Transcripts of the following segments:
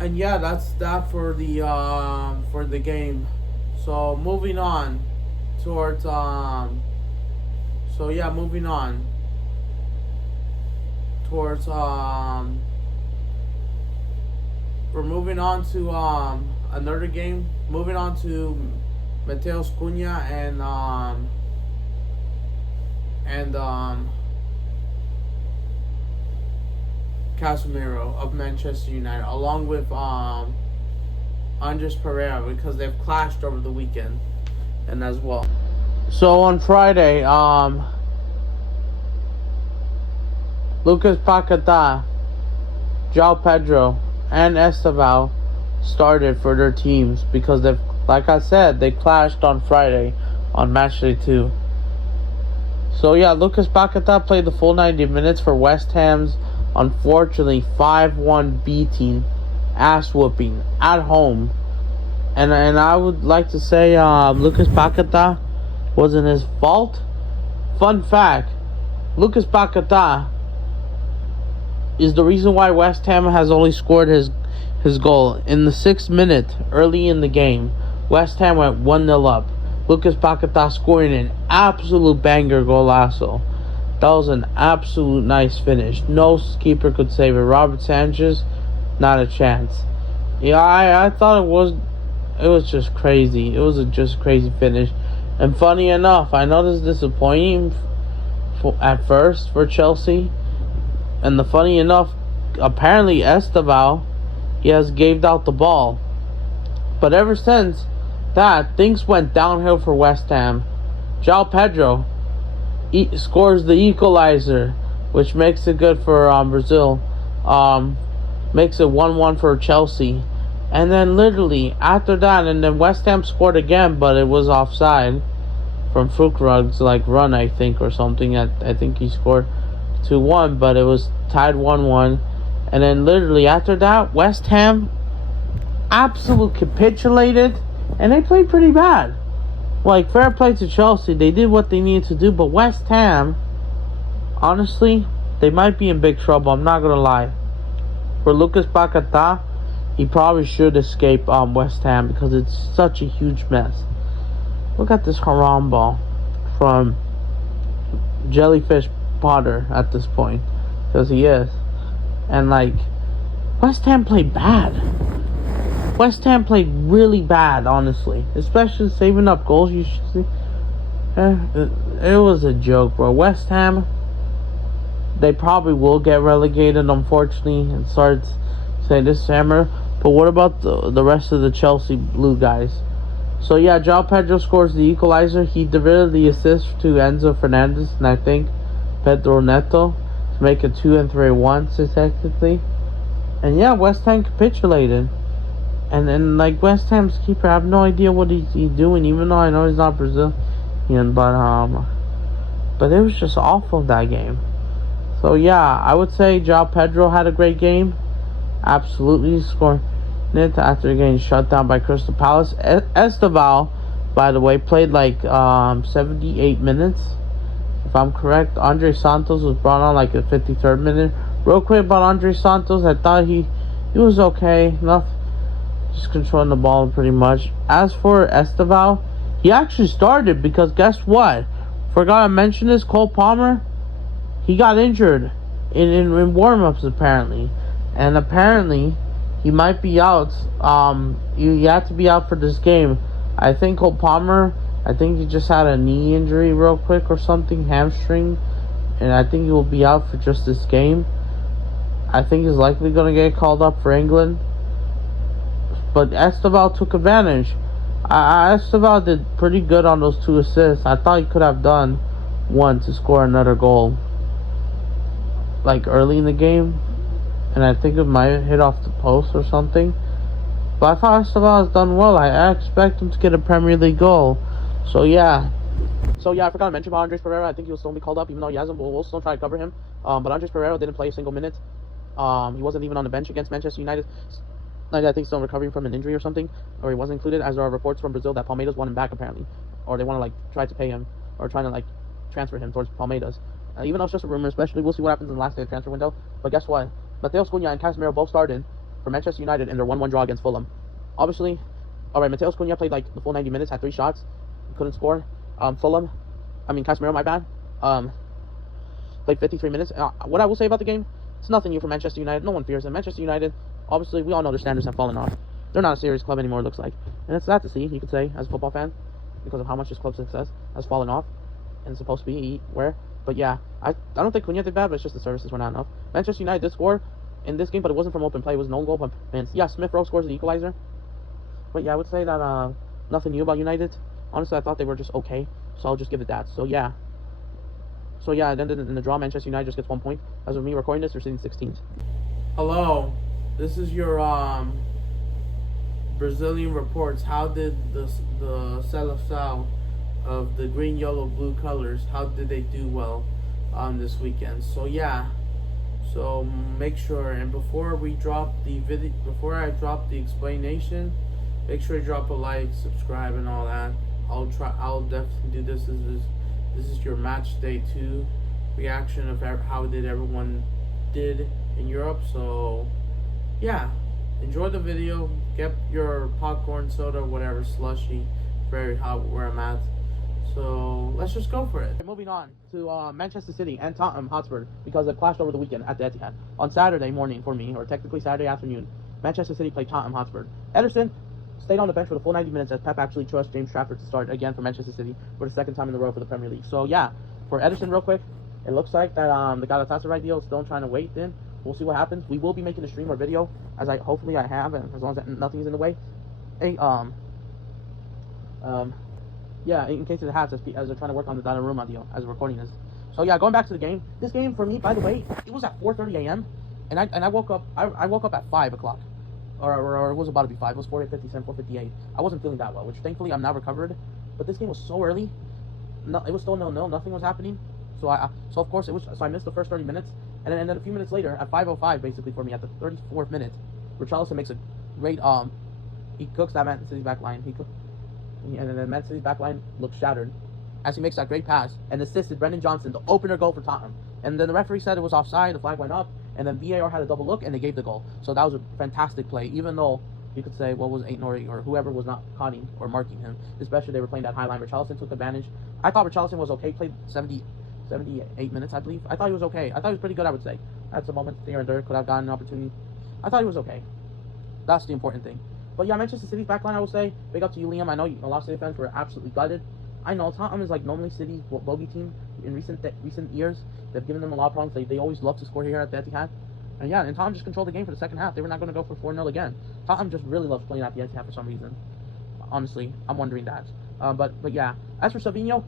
And yeah, that's that for the game. So moving on towards so yeah, moving on towards we're moving on to another game. Moving on to Mateus Cunha and Casemiro of Manchester United, along with Andres Pereira, because they've clashed over the weekend and as well. So on Friday, Lucas Paquetá, João Pedro, and Esteavo started for their teams because they've, like I said, they clashed on Friday on matchday 2. So yeah, Lucas Paquetá played the full 90 minutes for West Ham's unfortunately 5-1 beating, ass whooping at home. And I would like to say Lucas Paquetá wasn't his fault. Fun fact, Lucas Paquetá is the reason why West Ham has only scored his goal. In the 6th minute, early in the game, West Ham went 1-0 up. Lucas Paquetá scoring an absolute banger golazo. That was an absolute nice finish. No keeper could save it. Robert Sanchez, not a chance. Yeah, I thought it was just crazy. It was just crazy finish. And funny enough, I know this is disappointing at first for Chelsea. And the funny enough, apparently Esteavo, he has gave out the ball. But ever since that, things went downhill for West Ham. João Pedro scores the equalizer, which makes it good for Brazil. Makes it 1-1 for Chelsea. And then literally after that, and then West Ham scored again, but it was offside from Fulkrug's run, I think, or something. I think he scored 2-1, but it was tied 1-1. And then literally after that, West Ham absolutely capitulated, and they played pretty bad. Fair play to Chelsea. They did what they needed to do, but West Ham, honestly, they might be in big trouble. I'm not going to lie. For Lucas Paquetá, he probably should escape West Ham because it's such a huge mess. Look at this haram ball from Jellyfish Potter at this point, because he is. And West Ham played bad. West Ham played really bad, honestly. Especially saving up goals, you should see. It was a joke, bro. West Ham, they probably will get relegated, unfortunately, and start saying this summer. But what about the rest of the Chelsea blue guys? So yeah, João Pedro scores the equalizer. He delivered the assist to Enzo Fernandez and I think Pedro Neto to make it 2 and 3-1 technically. And yeah, West Ham capitulated. And then West Ham's keeper, I have no idea what he's doing, even though I know he's not Brazilian, but it was just awful that game. So yeah, I would say João Pedro had a great game. Absolutely scored it after getting shut down by Crystal Palace. Esteval, by the way, played 78 minutes, if I'm correct. Andre Santos was brought on the 53rd minute. Real quick about Andre Santos, I thought he was okay enough. Just controlling the ball pretty much. As for Esteval, he actually started because guess what? Forgot to mention this. Cole Palmer, he got injured in warm-ups apparently. And apparently he might be out. You have to be out for this game. I think Cole Palmer, I think he just had a knee injury real quick or something, hamstring. And I think he will be out for just this game. I think he's likely going to get called up for England. But Esteval took advantage. Esteval did pretty good on those 2 assists. I thought he could have done one to score another goal early in the game. And I think it might have hit off the post or something. But I thought Esteval has done well. I expect him to get a Premier League goal. So yeah, I forgot to mention about Andres Pereira. I think he will still be called up, even though he hasn't. We'll still try to cover him. But Andres Pereira didn't play a single minute. He wasn't even on the bench against Manchester United. I think still recovering from an injury or something, or he wasn't included, as there are reports from Brazil that Palmeiras want him back apparently, or they want to try to pay him, or trying to transfer him towards Palmeiras. Even though it's just a rumor, especially we'll see what happens in the last day of the transfer window. But guess what? Mateus Cunha and Casemiro both started, for Manchester United in their 1-1 draw against Fulham. Obviously, all right, Mateus Cunha played like the full 90 minutes, had 3 shots, couldn't score. Casemiro, my bad. Played 53 minutes. What I will say about the game, it's nothing new for Manchester United. No one fears them. Manchester United, obviously, we all know their standards have fallen off. They're not a serious club anymore, it looks like. And it's sad to see, you could say, as a football fan, because of how much this club's success has fallen off. And it's supposed to be where. But yeah, I don't think Cunha did bad, but it's just the services were not enough. Manchester United did score in this game, but it wasn't from open play. It was an own goal. But man, yeah, Smith Rowe scores the equalizer. But yeah, I would say that nothing new about United. Honestly, I thought they were just okay, so I'll just give it that. So yeah, then in the draw, Manchester United just gets 1 point. As of me recording this, they're sitting 16th. Hello, this is your Brazilian reports. How did the seleção of the green, yellow, blue colors, how did they do well this weekend? So yeah, so make sure, and before we drop the video, before I drop the explanation, make sure you drop a like, subscribe, and all that. I'll definitely do this. This is your match day 2 reaction of how did everyone did in Europe. So yeah, enjoy the video, get your popcorn, soda, whatever, slushy, very hot where I'm at. So let's just go for it. Moving on to Manchester City and Tottenham Hotspur, because they clashed over the weekend at the Etihad. On Saturday morning for me, or technically Saturday afternoon, Manchester City played Tottenham Hotspur. Ederson stayed on the bench for the full 90 minutes as Pep actually trusts James Trafford to start again for Manchester City for the 2nd time in a row for the Premier League. So yeah, for Ederson real quick, it looks like that the Galatasaray deal is still trying to wait in. We'll see what happens. We will be making a stream or video, as hopefully I have, and as long as nothing is in the way. Yeah, in case it has, as they're trying to work on the Donnarumma deal as we're recording this. So yeah, going back to the game. This game for me, by the way, it was at 4:30 a.m. and I woke up. I woke up at 5 o'clock, or it was about to be 5. It was 4:57, 4:58. I wasn't feeling that well, which thankfully I'm now recovered. But this game was so early. No, it was still 0-0. Nothing was happening. So of course it was. So I missed the first 30 minutes, and then a few minutes later, at 5:05, basically for me, at the 34th minute, Richarlison makes a great he cooks that Man City's back line. And then the Man City's back line looks shattered as he makes that great pass and assisted Brendan Johnson, the opener goal for Tottenham. And then the referee said it was offside, the flag went up, and then VAR had a double look and they gave the goal. So that was a fantastic play, even though you could say what was Aït-Nouri or whoever was not caught or marking him, especially they were playing that high line. Richarlison took advantage. I thought Richarlison was okay, played 78 minutes, I believe. I thought he was okay. I thought he was pretty good, I would say. At some moments here and there, could have gotten an opportunity. I thought he was okay. That's the important thing. But yeah, Manchester City's backline, I will say, big up to you, Liam. I know a lot of City fans were absolutely gutted. I know Tottenham is like normally City's bogey team in recent years. They've given them a lot of problems. They always love to score here at the Etihad. And yeah, and Tottenham just controlled the game for the second half. They were not going to go for 4-0 again. Tottenham just really loves playing at the Etihad for some reason. Honestly, I'm wondering that. But yeah, as for Savinho,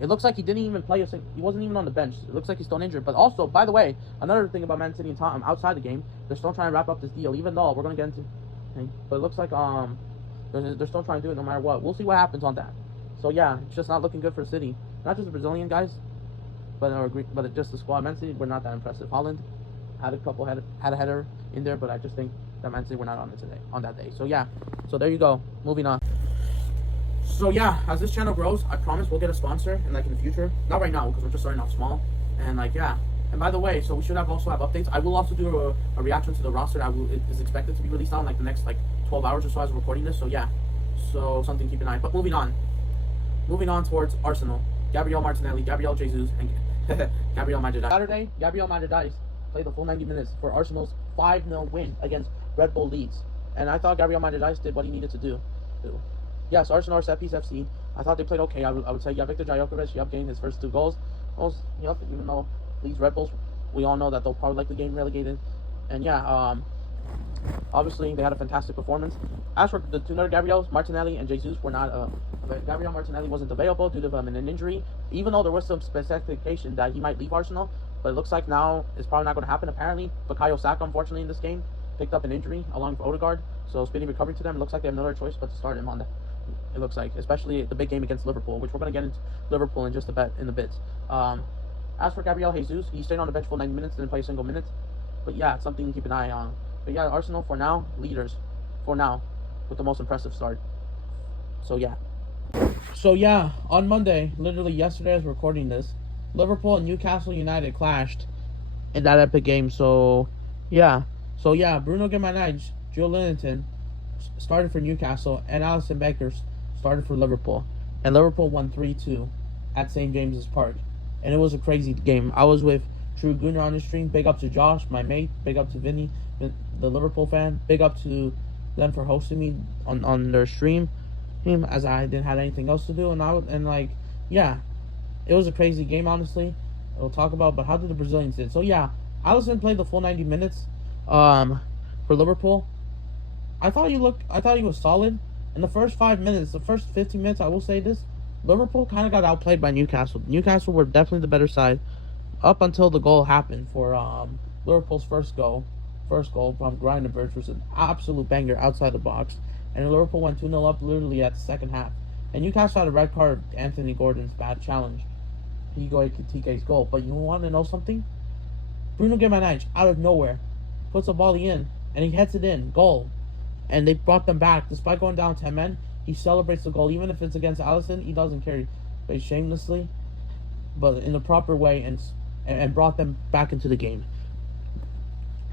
it looks like he didn't even play he wasn't even on the bench. It looks like he's still injured. But also, by the way, another thing about Man City and Tottenham outside the game, they're still trying to wrap up this deal, even though we're going to get into. But it looks like they're still trying to do it no matter what. We'll see what happens on that. So yeah, it's just not looking good for City. Not just the Brazilian guys, but just the squad. Man City were not that impressive. Holland had a header in there, but I just think that Man City were not on it on that day. So yeah, so there you go. Moving on. So yeah, as this channel grows, I promise we'll get a sponsor in the future. Not right now because we're just starting off small. And yeah. And by the way, so we should also have updates. I will also do a reaction to the roster. It is expected to be released on the next 12 hours or so as we're recording this. So yeah, so something to keep an eye on. But moving on towards Arsenal. Gabriel Martinelli, Gabriel Jesus, and Gabriel Magalhaes. Saturday, Gabriel Magalhaes played the full 90 minutes for Arsenal's 5-0 win against Red Bull Leeds. And I thought Gabriel Magalhaes did what he needed to do. Yes, Arsenal are set piece FC. I thought they played okay. I would say, yeah, Victor Gyokeres, getting his first 2 goals. Even though these Red Bulls, we all know that they'll probably likely get relegated. And yeah, obviously they had a fantastic performance. As for the 2 other Gabriels, Martinelli and Jesus were not. Gabriel Martinelli wasn't available due to an injury, even though there was some specification that he might leave Arsenal. But it looks like now it's probably not going to happen. Apparently, Bukayo Saka, unfortunately, in this game picked up an injury along with Odegaard. So speedy recovery to them. It looks like they have no other choice but to start him on that. It looks like, especially the big game against Liverpool, which we're going to get into Liverpool in just a bit. As for Gabriel Jesus, he stayed on the bench for 90 minutes, didn't play a single minute. But yeah, it's something to keep an eye on. But yeah, Arsenal for now, leaders. For now, with the most impressive start. So yeah, on Monday, literally yesterday as we're recording this, Liverpool and Newcastle United clashed in that epic game. So yeah, So yeah, Bruno Guimaraes, Joe Linton started for Newcastle, and Alisson Becker started for Liverpool. And Liverpool won 3-2 at St. James's Park. And it was a crazy game. I was with True Gunner on the stream. Big up to Josh, my mate. Big up to Vinny, the Liverpool fan. Big up to them for hosting me on their stream, as I didn't have anything else to do. Yeah, it was a crazy game, honestly. We'll talk about, but how did the Brazilians did? So yeah, Alisson played the full 90 minutes for Liverpool. I thought he was solid. In the first 5 minutes, the first 15 minutes, I will say this, Liverpool kind of got outplayed by Newcastle. Newcastle were definitely the better side up until the goal happened for Liverpool's first goal from Grindenberg, which was an absolute banger outside the box. And Liverpool went 2-0 up literally at the second half. And Newcastle had a red card, Anthony Gordon's bad challenge. Higuaín Kitiké's goal. But you want to know something? Bruno Guimaraes, out of nowhere, puts a volley in, and he heads it in. Goal. And they brought them back. Despite going down 10 men, he celebrates the goal. Even if it's against Alisson, he doesn't care. He plays shamelessly, but in the proper way, and brought them back into the game.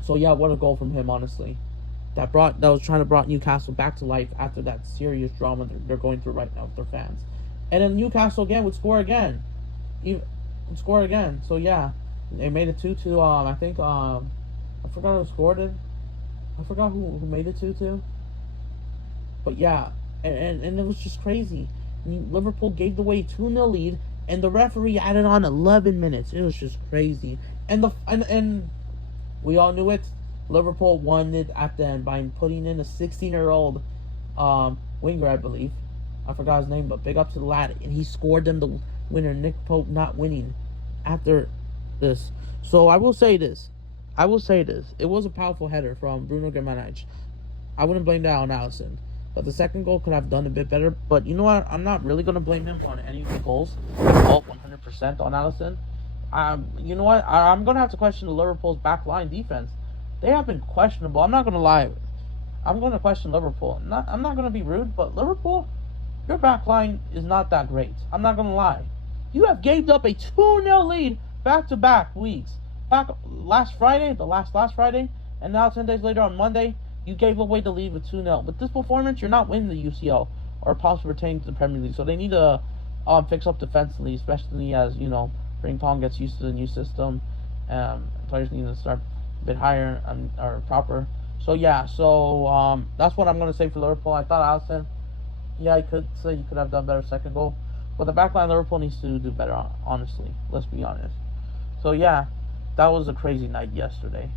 So yeah, what a goal from him, honestly. That was trying to brought Newcastle back to life after that serious drama they're going through right now with their fans. And then Newcastle again would score again. So yeah, they made it 2-2. I think I forgot who scored it. I forgot who made it 2-2. But yeah, and it was just crazy. Liverpool gave the away 2-0 lead, and the referee added on 11 minutes. It was just crazy. And we all knew it. Liverpool won it at the end by putting in a 16-year-old winger, I believe. I forgot his name, but big up to the lad. And he scored them the winner. Nick Pope not winning after this. So I will say this. It was a powerful header from Bruno Guimaraes. I wouldn't blame that on Alisson. But the second goal could have done a bit better. But you know what? I'm not really going to blame him on any of the goals. All 100% on Alisson. You know what? I'm going to have to question the Liverpool's back line defense. They have been questionable. I'm not going to lie. I'm going to question Liverpool. I'm not going to be rude, but Liverpool, your back line is not that great. I'm not going to lie. You have gave up a 2-0 lead back-to-back weeks. Back last Friday, last Friday, and now 10 days later on Monday, you gave away the lead with 2-0. With this performance, you're not winning the UCL or possibly retaining to the Premier League. So they need to fix up defensively, especially as, Frimpong gets used to the new system. Players need to start a bit higher or proper. So yeah, that's what I'm going to say for Liverpool. I thought Alisson, I could say you could have done better second goal. But the backline Liverpool needs to do better, honestly. Let's be honest. So yeah, that was a crazy night yesterday.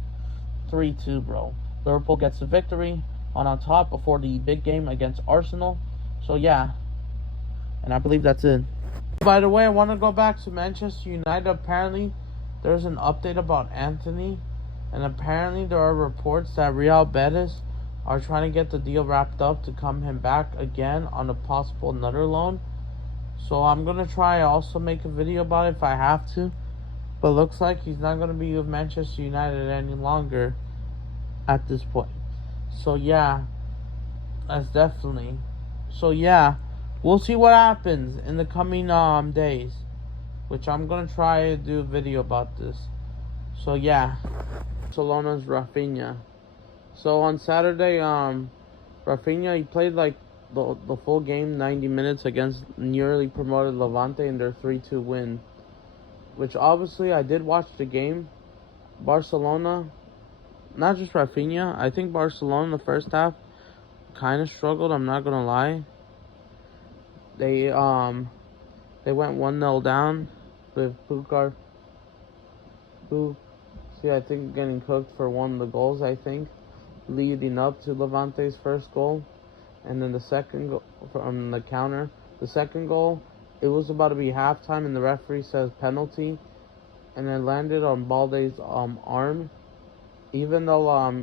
3-2, bro. Liverpool gets the victory on top before the big game against Arsenal. So yeah, and I believe that's it. By the way, I want to go back to Manchester United. Apparently, there's an update about Anthony, and apparently there are reports that Real Betis are trying to get the deal wrapped up to come him back again on a possible another loan. So I'm going to try also make a video about it if I have to. But looks like he's not going to be with Manchester United any longer at this point. So yeah, that's definitely. So yeah, we'll see what happens in the coming days, which I'm going to try to do a video about this. So yeah, Barcelona's Rafinha. So on Saturday, Rafinha, he played like the full game, 90 minutes against newly promoted Levante in their 3-2 win. Which obviously I did watch the game. Barcelona, not just Rafinha, I think Barcelona in the first half kind of struggled, I'm not gonna lie. They went 1-0 down with Pukar. I think getting cooked for one of the goals, I think, leading up to Levante's first goal. And then the second goal from the counter. The second goal, it was about to be halftime, and the referee says penalty, and it landed on Balde's arm. Even though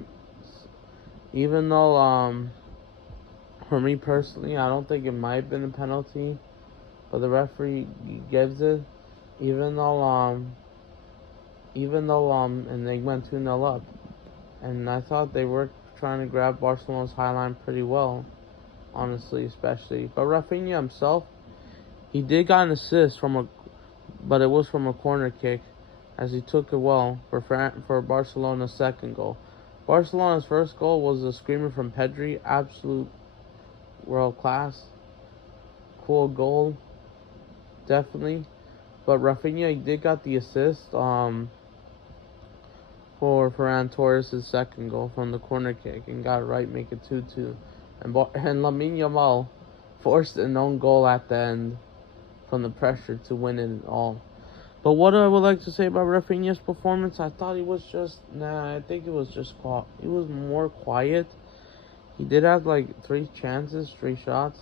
for me personally, I don't think it might have been a penalty, but the referee gives it. Even though and they went 2-0 up, and I thought they were trying to grab Barcelona's high line pretty well, honestly, especially. But Rafinha himself, he did got an assist but it was from a corner kick, as he took it well for Barcelona's second goal. Barcelona's first goal was a screamer from Pedri, absolute world class. Cool goal, definitely. But Rafinha did got the assist for Ferran Torres' second goal from the corner kick and got it right, make it 2-2. And Lamine Yamal forced an own goal at the end from the pressure to win it all. But what I would like to say about Rafinha's performance, I thought he was just I think it was just he was more quiet. He did have like 3 chances, 3 shots.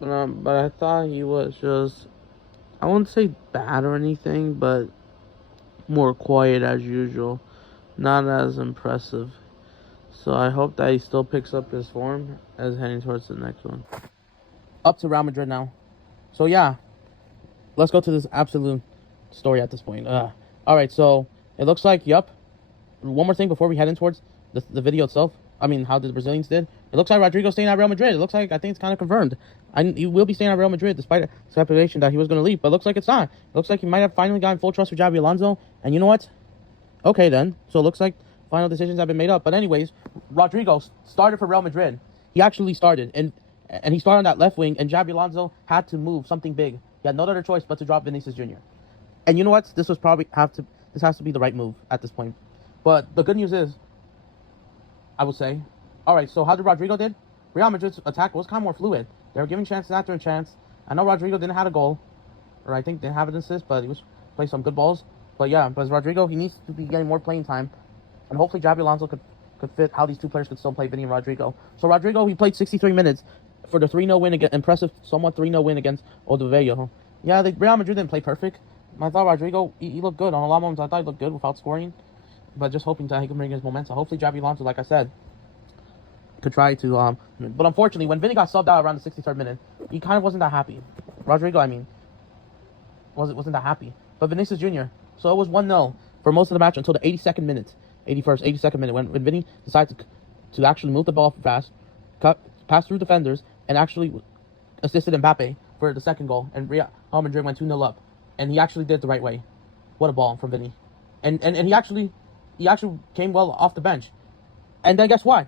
But I thought he was just, I wouldn't say bad or anything, but more quiet as usual. Not as impressive. So I hope that he still picks up his form as heading towards the next one. Up to Real Madrid now. So yeah, let's go to this absolute story at this point. Alright, so it looks like, one more thing before we head in towards the video itself. I mean, how the Brazilians did. It looks like Rodrigo's staying at Real Madrid. It looks like, I think it's kind of confirmed. He will be staying at Real Madrid despite speculation that he was going to leave. But it looks like it's not. It looks like he might have finally gotten full trust with Xabi Alonso. And you know what? Okay then. So it looks like final decisions have been made up. But anyways, Rodrigo started for Real Madrid. He actually started. And he started on that left wing. And Xabi Alonso had to move something big. He had no other choice but to drop Vinicius Jr. And you know what? This has to be the right move at this point. But the good news is, I would say, alright, so how did Rodrigo did? Real Madrid's attack was kind of more fluid. They were giving chances after a chance. I know Rodrigo didn't have a goal, or I think didn't have an assist, but he was playing some good balls. But yeah, because Rodrigo, he needs to be getting more playing time. And hopefully Xabi Alonso could fit how these two players could still play, Vini and Rodrigo. So Rodrigo, he played 63 minutes for the 3-0 win, impressive, somewhat 3-0 win against Esteavo. Yeah, Real Madrid didn't play perfect. I thought Rodrigo, he looked good. On a lot of moments, I thought he looked good without scoring. But just hoping that he can bring his momentum. Hopefully Xabi Alonso, like I said, could try to, but unfortunately, when Vini got subbed out around the 63rd minute, he kind of wasn't that happy. Rodrigo, I mean, wasn't that happy. But Vinicius Jr., so it was 1-0 for most of the match until the 82nd minute, 82nd minute, when Vini decided to actually move the ball fast, pass through defenders, and actually assisted Mbappe for the second goal, and Real Madrid went 2-0 up, and he actually did it the right way. What a ball from Vini. And he actually came well off the bench. And then guess what?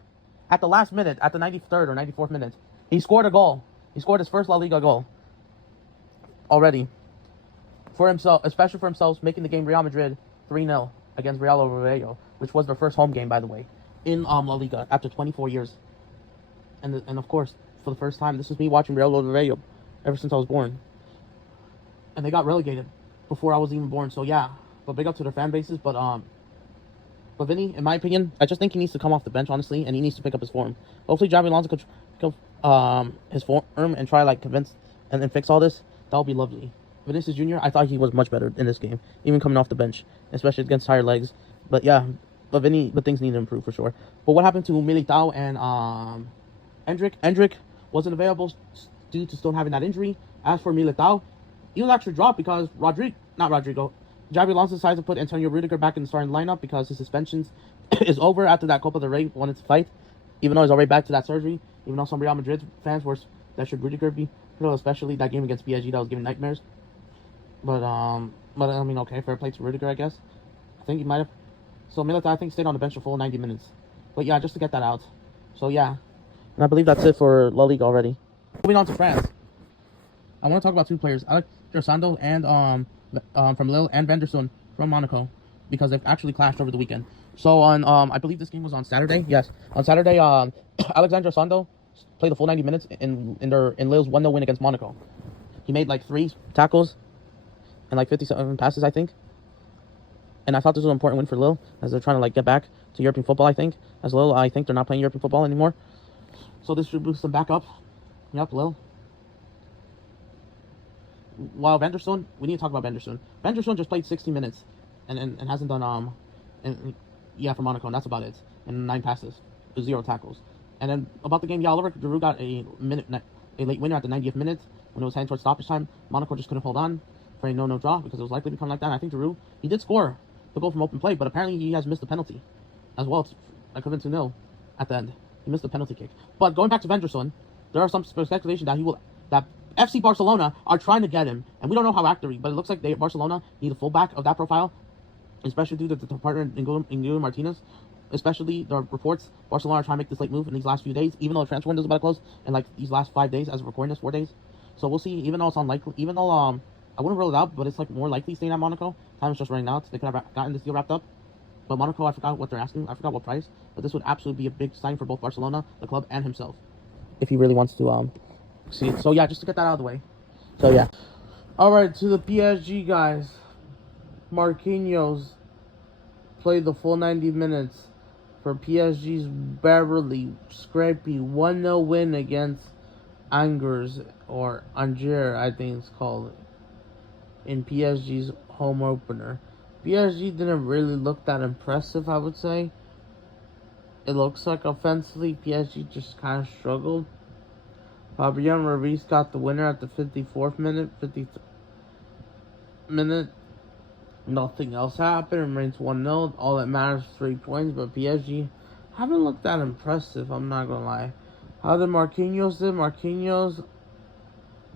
At the last minute, at the 93rd or 94th minute, he scored a goal. He scored his first La Liga goal already for himself, especially for himself, making the game Real Madrid 3-0 against Real Oviedo, which was their first home game, by the way, in La Liga after 24 years. And of course, for the first time, this is me watching Real Oviedo ever since I was born. And they got relegated before I was even born. So yeah, but big up to their fan bases. But Vini, in my opinion, I just think he needs to come off the bench, honestly, and he needs to pick up his form. Hopefully, Xabi Alonso could his form and try convince and fix all this. That would be lovely. Vinicius Jr., I thought he was much better in this game, even coming off the bench, especially against tired legs. But yeah, but things need to improve for sure. But what happened to Militao and Endrick? Endrick wasn't available due to still having that injury. As for Militao, he was actually dropped because Xabi Alonso decided to put Antonio Rudiger back in the starting lineup because his suspension is over after that Copa del Rey wanted to fight, even though he's already back to that surgery. Even though some Real Madrid fans were that should Rudiger be, especially that game against PSG that was giving nightmares. But I mean, okay, fair play to Rudiger, I guess. I think he might have. So Militao, I think, stayed on the bench for full 90 minutes. But yeah, just to get that out. So yeah, and I believe that's it for La Liga already. Moving on to France, I want to talk about 2 players, Alexandre Sando and from Lille, and Venderson from Monaco, because they've actually clashed over the weekend. So on I believe this game was on Saturday. Yes, on Saturday, Alexandre Sando played the full 90 minutes in Lille's 1-0 win against Monaco. He made 3 tackles and 57 passes, I think. And I thought this was an important win for Lille, as they're trying to get back to European football. I think as Lille, I think they're not playing European football anymore. So this should boost them back up. Yep, Lille. While Venderson, we need to talk about Venderson. Venderson just played 60 minutes and hasn't done for Monaco, and that's about it. And 9 passes, 0 tackles. And then about the game, Oliver Giroud got a late winner at the 90th minute when it was heading towards stoppage time. Monaco just couldn't hold on for a 0-0 draw because it was likely to become like that. And I think Giroud, he did score the goal from open play, but apparently he has missed the penalty as well. That could have been 2-0 at the end. He missed the penalty kick. But going back to Venderson, there are some speculation that FC Barcelona are trying to get him, and we don't know how accurate, but it looks like Barcelona need a fullback of that profile, especially due to the partner Ingrid Martinez. Especially the reports Barcelona are trying to make this late move in these last few days, even though the transfer window is about to close in like these last 5 days as of recording this, 4 days. So we'll see. Even though it's unlikely, even though I wouldn't rule it out, but it's like more likely staying at Monaco. Time is just running out. They could have gotten this deal wrapped up. But Monaco, I forgot what they're asking. I forgot what price. But this would absolutely be a big sign for both Barcelona, the club, and himself, if he really wants to see it. So yeah, just to get that out of the way. So yeah. All right, to the PSG guys. Marquinhos played the full 90 minutes for PSG's barely scrappy 1-0 win against Angers, or Angers, I think it's called, in PSG's home opener. PSG didn't really look that impressive, I would say. It looks like offensively, PSG just kind of struggled. Fabian Ruiz got the winner at the 54th minute, 50th minute. Nothing else happened. It remains 1-0. All that matters is 3 points, but PSG haven't looked that impressive, I'm not going to lie. How did Marquinhos did? Marquinhos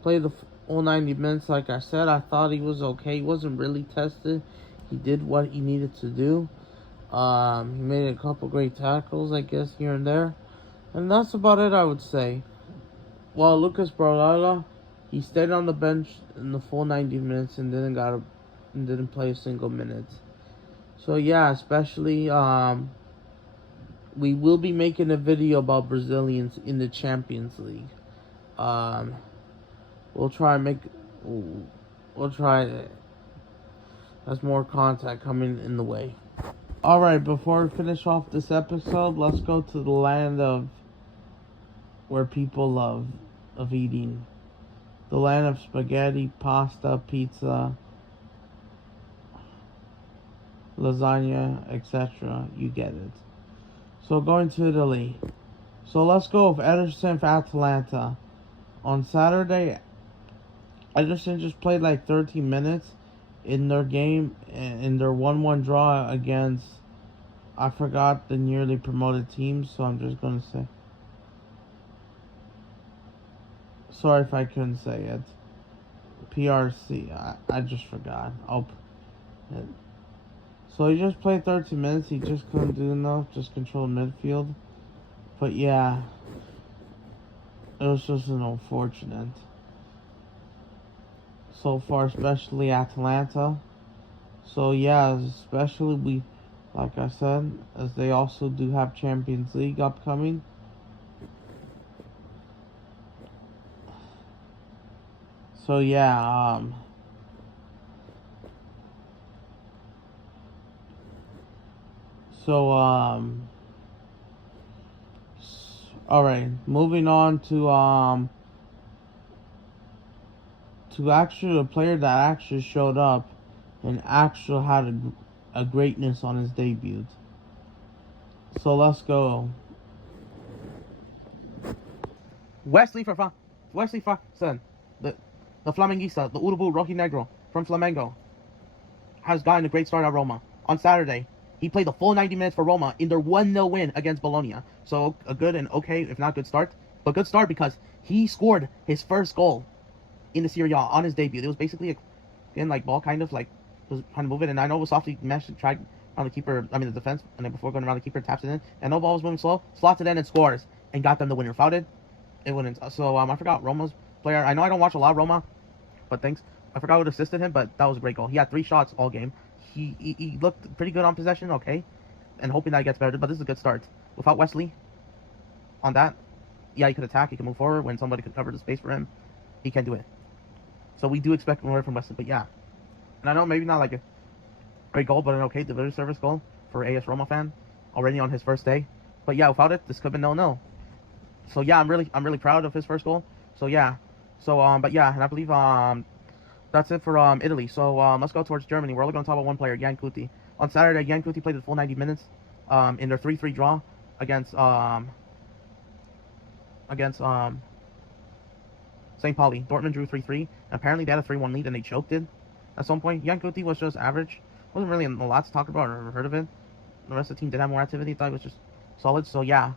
played the full 90 minutes, like I said. I thought he was okay. He wasn't really tested. He did what he needed to do. He made a couple great tackles, I guess, here and there. And that's about it, I would say. Well, Lucas Barella, he stayed on the bench in the full 90 minutes and didn't play a single minute. So yeah, especially we will be making a video about Brazilians in the Champions League. We'll try There's more content coming in the way. Alright, before we finish off this episode, let's go to the land of where people love of eating. The land of spaghetti, pasta, pizza, lasagna, etc. You get it. So going to Italy. So let's go with Ederson for Atalanta. On Saturday, Ederson just played like 13 minutes in their game, in their 1-1 draw against, I forgot the nearly promoted team, so I'm just going to say. Sorry if I couldn't say it. PRC. I just forgot. So he just played 13 minutes. He just couldn't do enough. Just control midfield. But yeah, it was just an unfortunate. So far, especially Atalanta. So yeah, especially like I said, as they also do have Champions League upcoming. So yeah, alright, moving on to actually a player that actually showed up and actually had a greatness on his debut. So let's go. Wesley Farfan, the Flamenguista, the Urubu Rojinegro from Flamengo, has gotten a great start at Roma. On Saturday, he played the full 90 minutes for Roma in their 1-0 win against Bologna. So a good and okay, if not good start. But good start because he scored his first goal in the Serie A on his debut. It was basically ball kind of like was trying to move it, and I know it was softly meshed and tried around the keeper, the defense, and then before going around the keeper, taps it in, and no ball was moving slow, slots it in and scores, and got them the winner. Fouled it wouldn't. So I forgot Roma's player. I know I don't watch a lot of Roma, but thanks. I forgot what assisted him, but that was a great goal. He had 3 shots all game. He looked pretty good on possession, okay, and hoping that he gets better, but this is a good start. Without Wesley on that, yeah, he could attack, he could move forward when somebody could cover the space for him. He can do it. So we do expect more from Wesley, but yeah. And I know maybe not like a great goal, but an okay delivery service goal for AS Roma fan already on his first day. But yeah, without it, this could have been 0-0. So yeah, I'm really proud of his first goal. So yeah. So but yeah, and I believe that's it for Italy. So let's go towards Germany. We're only going to talk about one player, Jan Kuti. On Saturday, Jan Kuti played the full 90 minutes in their 3-3 draw against St. Pauli. Dortmund drew 3-3. Apparently they had a 3-1 lead and they choked it at some point. Jan Kuti was just average. Wasn't really a lot to talk about or heard of it. The rest of the team did have more activity. Thought it was just solid. So yeah.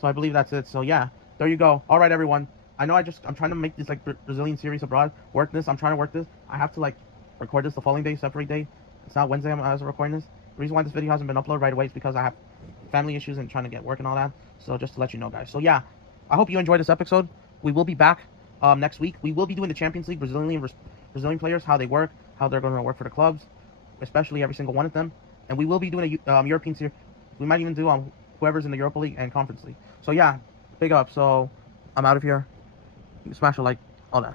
So I believe that's it. So yeah, there you go. All right, everyone. I know I'm trying to make this like Brazilian series abroad work this. I'm trying to work this. I have to record this the following day, separate day. It's not Wednesday as I'm recording this. The reason why this video hasn't been uploaded right away is because I have family issues and trying to get work and all that. So just to let you know, guys. So yeah, I hope you enjoyed this episode. We will be back next week. We will be doing the Champions League Brazilian players, how they work, how they're going to work for the clubs, especially every single one of them. And we will be doing a European series. We might even do whoever's in the Europa League and Conference League. So yeah, big up. So I'm out of here. Smash a like, all that.